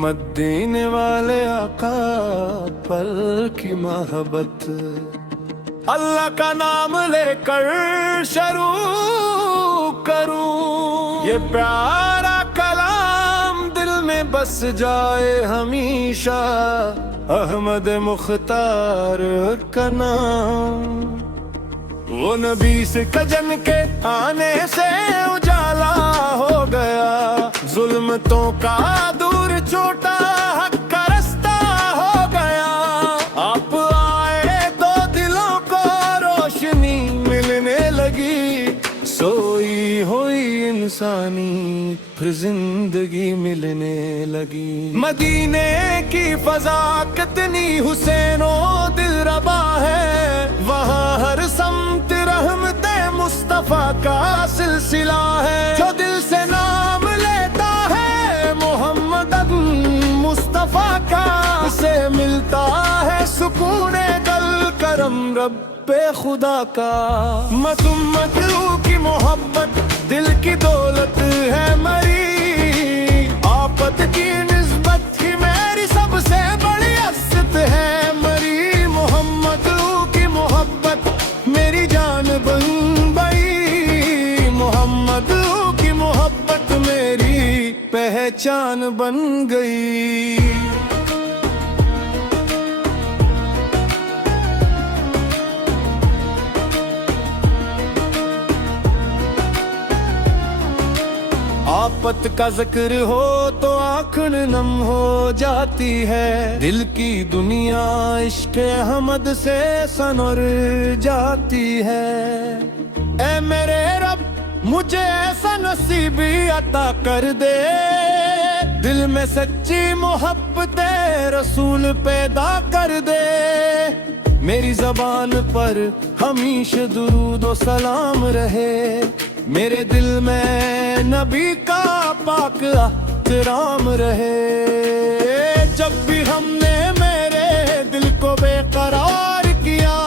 مدینے والے آقا پر کی محبت، اللہ کا نام لے کر شروع کروں، یہ پیارا کلام دل میں بس جائے ہمیشہ، احمد مختار کا نام۔ وہ نبی سے کجن کے آنے سے اجالا ہو گیا، ظلمتوں کا دور چھوٹا حق کا رستہ ہو گیا، آپ آئے تو دلوں کو روشنی ملنے لگی، سوئی ہوئی انسانی پھر زندگی ملنے لگی۔ مدینے کی فضا کتنی حسین و دل ربا ہے، وہاں ہر سمت رحمت مصطفیٰ کا سلسلہ ہے، جو دل سے نام لیتا ہے محمد مصطفیٰ کا، اسے ملتا ہے سکون دل کرم رب خدا کا۔ مطلوب کی محبت دل کی دولت ہے مری، آفت کی نسبت ہی میری سب سے بڑی عزت ہے مری، محمد کی محبت میری جان بن گئی، محمد کی محبت میری پہچان بن گئی۔ آفت کا ذکر ہو تو آنکھ نم ہو جاتی ہے، دل کی دنیا عشق احمد سے سنور جاتی ہے۔ اے میرے رب مجھے ایسا نصیب عطا کر دے، دل میں سچی محبت رسول پیدا کر دے، میری زبان پر ہمیشہ درود و سلام رہے، میرے دل میں نبی کا پاک احترام رہے، جب بھی ہم نے میرے دل کو بے قرار کیا،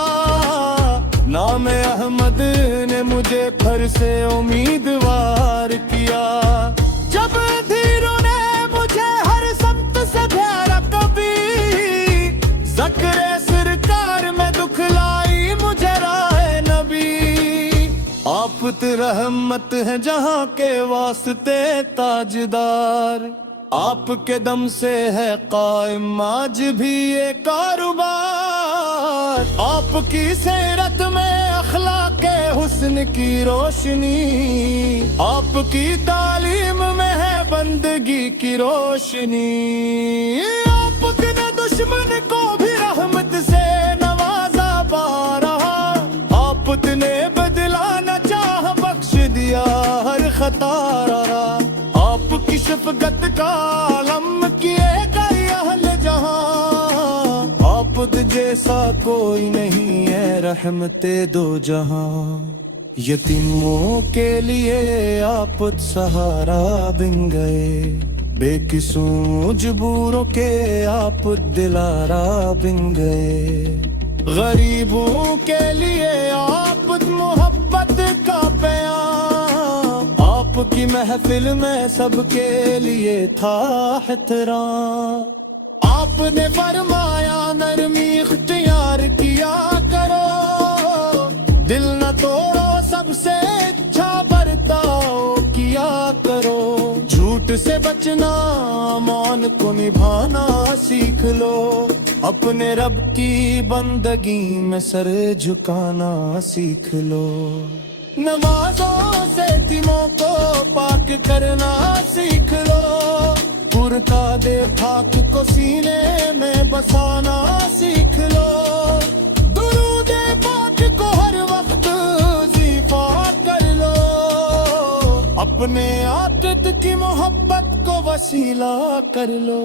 نام احمد نے مجھے پھر سے امیدوار کیا، جب دھیروں نے مجھے ہر سمت سے گھیرا، کبھی ذکر سرکار میں دکھلائی مجھے راہ نبی، آپ رحمت ہے جہاں کے واسطے تاجدار، آپ کے دم سے ہے قائم آج بھی یہ کاروبار، آپ کی سیرت میں اخلاق حسن کی روشنی، آپ کی تعلیم میں ہے بندگی کی روشنی، آپ نے دشمن کو بھی رحمت سے نوازا بارہا، آپ نے بدلانا چاہ بخش دیا ہر خطا را، آپ کی شفقت کا علم کیے گئے اہل جہاں، آپ جیسا کوئی نہیں ہے رحمت دو جہاں، یتیموں کے لیے آپ سہارا بن گئے، بے قصوں مجبوروں کے آپ دلارا بن گئے، غریبوں کے لیے آپ محبت کا پیام، آپ کی محفل میں سب کے لیے تھا احترام، آپ نے فرمایا نرمی اختیار کیا کرو، دل نہ توڑو سب سے اچھا برتاؤ کیا کرو، جھوٹ سے بچنا مان کو نبھانا سیکھ لو، اپنے رب کی بندگی میں سر جھکانا سیکھ لو، نمازوں سے یتیموں کو پاک کرنا سیکھ لو، برقع پاک کو سینے میں بسانا سیکھ لو، درود پاک کو ہر وقت وظیفہ کر لو، اپنے عاقد کی محبت کو وسیلہ کر لو،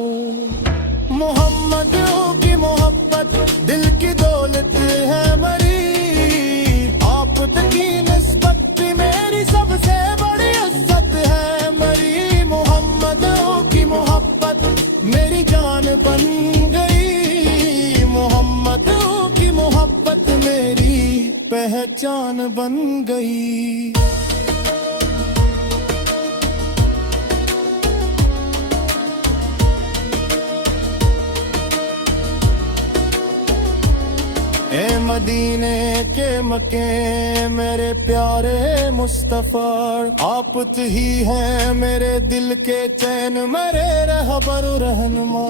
محمد کی محبت دل کی دولت ہے مری، آپ کی نسبت بھی میری سب سے بڑی عزت ہے مری، محمد کی محبت میری جان بن گئی، محمد کی محبت میری پہچان بن گئی۔ اے مدینے کے مکے میرے پیارے مصطفیٰ، آپ ہی ہیں میرے دل کے چین، میرے رہبر رہنما،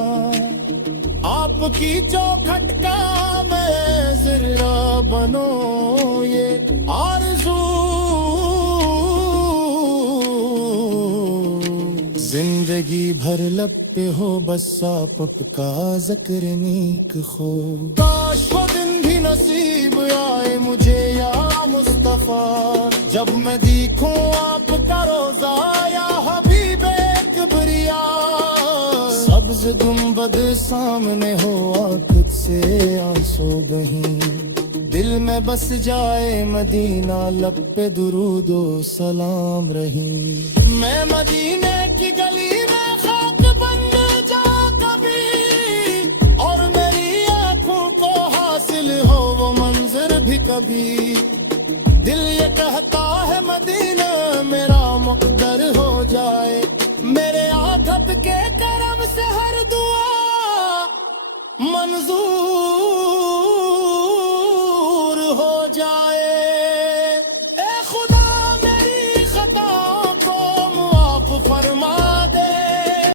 آپ کی چوکھٹ کا میں ذرہ بنوں، یہ آرزو زندگی بھر لب پہ ہو، بس آپ کا ذکر نیک ہو، کاش وہ دن بھی نصیب آئے مجھے یا مصطفیٰ، جب میں دیکھوں آپ کا روزہ یا حبیب کبریا، سبز گنبد سامنے ہو آنکھ سے آنسو بہیں، دل میں بس جائے مدینہ، لب پہ درود و سلام رہیں، میں مدینے کی گلی میں خاک بن جا کبھی، اور میری آنکھوں کو حاصل ہو وہ منظر بھی کبھی، دل یہ کہتا ہے مدینہ میرا مقدر ہو جائے، میرے آدھت کے کرم سے ہر دعا منظور